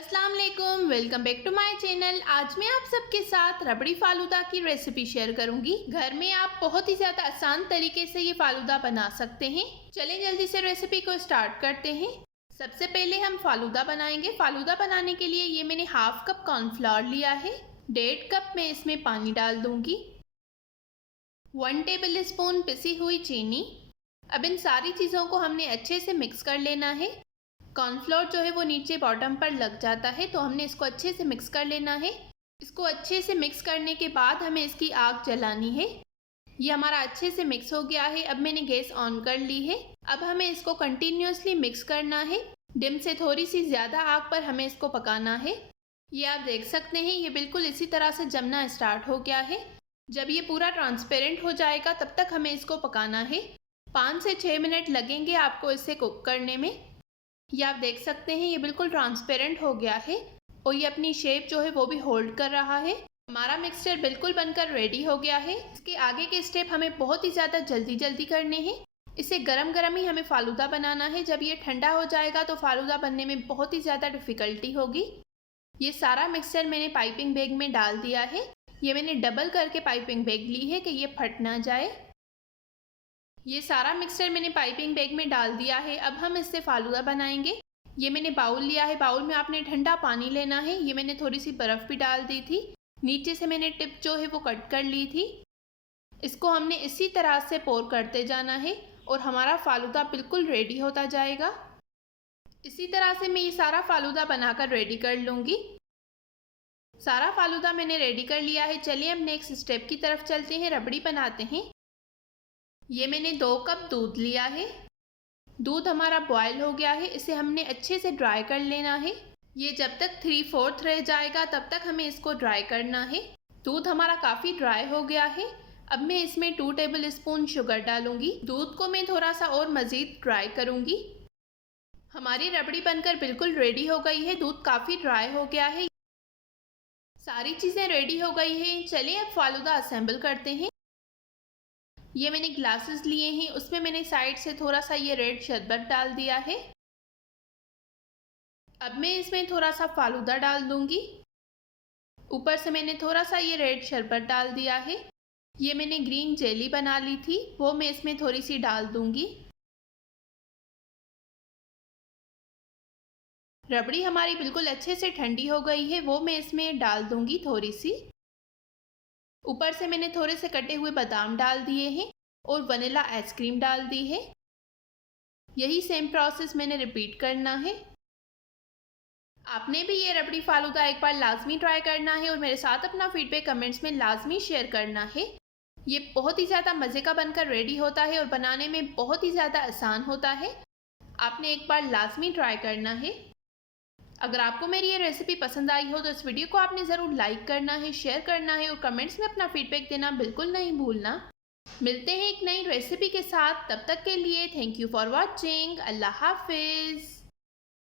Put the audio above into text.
अस्सलाम वालेकुम, welcome back to my channel. आज मैं आप सबके साथ रबड़ी फालूदा की रेसिपी शेयर करूंगी। घर में आप बहुत ही ज़्यादा आसान तरीके से ये फालूदा बना सकते हैं। चलें जल्दी से रेसिपी को स्टार्ट करते हैं। सबसे पहले हम फालूदा बनाएंगे। फालूदा बनाने के लिए ये मैंने हाफ कप कॉर्नफ्लोर लिया है। 1.5 कप मैं इसमें पानी डाल दूंगी। 1 टेबल स्पून पिसी हुई चीनी। अब इन सारी चीज़ों को हमने अच्छे से मिक्स कर लेना है। कॉर्नफ्लोर जो है वो नीचे बॉटम पर लग जाता है, तो हमने इसको अच्छे से मिक्स कर लेना है। इसको अच्छे से मिक्स करने के बाद हमें इसकी आग जलानी है। ये हमारा अच्छे से मिक्स हो गया है। अब मैंने गैस ऑन कर ली है। अब हमें इसको कंटिन्यूसली मिक्स करना है। डिम से थोड़ी सी ज़्यादा आग पर हमें इसको पकाना है। ये आप देख सकते हैं, ये बिल्कुल इसी तरह से जमना स्टार्ट हो गया है। जब ये पूरा ट्रांसपेरेंट हो जाएगा तब तक हमें इसको पकाना है। 5 से 6 मिनट लगेंगे आपको इसे कुक करने में। ये आप देख सकते हैं, ये बिल्कुल ट्रांसपेरेंट हो गया है और ये अपनी शेप जो है वो भी होल्ड कर रहा है। हमारा मिक्सचर बिल्कुल बनकर रेडी हो गया है। इसके आगे के स्टेप हमें बहुत ही ज़्यादा जल्दी करने हैं। इसे गरम गरम ही हमें फालूदा बनाना है। जब ये ठंडा हो जाएगा तो फालूदा बनने में बहुत ही ज़्यादा डिफ़िकल्टी होगी। ये सारा मिक्सचर मैंने पाइपिंग बैग में डाल दिया है। ये मैंने डबल करके पाइपिंग बैग ली है कि ये फट ना जाए। ये सारा मिक्सचर मैंने पाइपिंग बैग में डाल दिया है। अब हम इससे फालूदा बनाएंगे। ये मैंने बाउल लिया है। बाउल में आपने ठंडा पानी लेना है। ये मैंने थोड़ी सी बर्फ़ भी डाल दी थी। नीचे से मैंने टिप जो है वो कट कर ली थी। इसको हमने इसी तरह से पोर करते जाना है और हमारा फालूदा बिल्कुल रेडी होता जाएगा। इसी तरह से मैं ये सारा फालूदा बनाकर रेडी कर लूँगी। सारा फालूदा मैंने रेडी कर लिया है। चलिए हम नेक्स्ट स्टेप की तरफ चलते हैं, रबड़ी बनाते हैं। ये मैंने 2 कप दूध लिया है। दूध हमारा बॉयल हो गया है। इसे हमने अच्छे से ड्राई कर लेना है। ये जब तक 3/4 रह जाएगा तब तक हमें इसको ड्राई करना है। दूध हमारा काफ़ी ड्राई हो गया है। अब मैं इसमें 2 टेबल स्पून शुगर डालूंगी। दूध को मैं थोड़ा सा और मज़ीद ड्राई करूंगी। हमारी रबड़ी बनकर बिल्कुल रेडी हो गई है। दूध काफ़ी ड्राई हो गया है। सारी चीज़ें रेडी हो गई हैं। चलिए अब फालूदा असेंबल करते हैं। ये मैंने ग्लासेस लिए हैं, उसमें मैंने साइड से थोड़ा सा ये रेड शरबत डाल दिया है। अब मैं इसमें थोड़ा सा फालूदा डाल दूंगी। ऊपर से मैंने थोड़ा सा ये रेड शरबत डाल दिया है। ये मैंने ग्रीन जेली बना ली थी, वो मैं इसमें थोड़ी सी डाल दूंगी। रबड़ी हमारी बिल्कुल अच्छे से ठंडी हो गई है, वो मैं इसमें डाल दूंगी थोड़ी सी। ऊपर से मैंने थोड़े से कटे हुए बादाम डाल दिए हैं और वनीला आइसक्रीम डाल दी है। यही सेम प्रोसेस मैंने रिपीट करना है। आपने भी ये रबड़ी फालूदा एक बार लाजमी ट्राई करना है और मेरे साथ अपना फीडबैक कमेंट्स में लाजमी शेयर करना है। ये बहुत ही ज़्यादा मज़े का बनकर रेडी होता है और बनाने में बहुत ही ज़्यादा आसान होता है। आपने एक बार लाजमी ट्राई करना है। अगर आपको मेरी ये रेसिपी पसंद आई हो तो इस वीडियो को आपने ज़रूर लाइक करना है, शेयर करना है और कमेंट्स में अपना फीडबैक देना बिल्कुल नहीं भूलना। मिलते हैं एक नई रेसिपी के साथ। तब तक के लिए थैंक यू फॉर वॉचिंग। अल्लाह हाफिज़।